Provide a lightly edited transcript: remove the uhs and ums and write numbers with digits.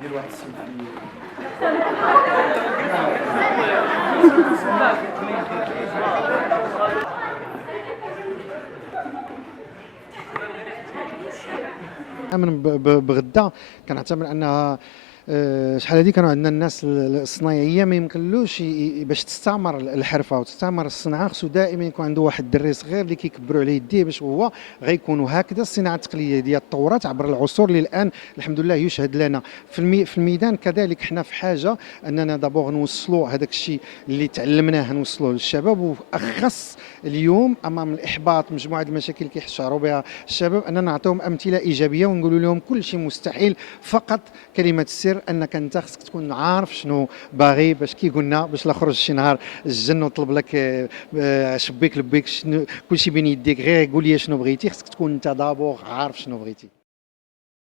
ديال واحد السلفي. من بغدا كنعتبر انها شحال هذه كانوا عندنا الناس الصنايعيه ما يمكنلوش باش تستعمر الحرفه وتستعمر الصنعه، خصو دائما يكون عنده واحد الدري صغير اللي كيكبروا عليه يديه باش هو غيكونوا هكذا. الصناعه التقليديه ديال تطورات عبر العصور اللي الان الحمد لله يشهد لنا في الميدان. كذلك حنا في حاجه اننا دابور نوصلوا هذاك الشيء اللي تعلمناه نوصلوه للشباب، واخص اليوم امام الاحباط مجموعه المشاكل كيشعروا بها الشباب اننا نعطيهم امثله ايجابيه ونقولوا لهم كل شيء مستحيل، فقط كلمه السر انك انت خصك تكون عارف شنو باغي. باش كي قلنا باش لا خرج شي نهار الجن وطلب لك شبيك لبيك كل شيء بين يديك، غير قول لي شنو بغيتي، خصك تكون انت دابور عارف شنو بغيتي.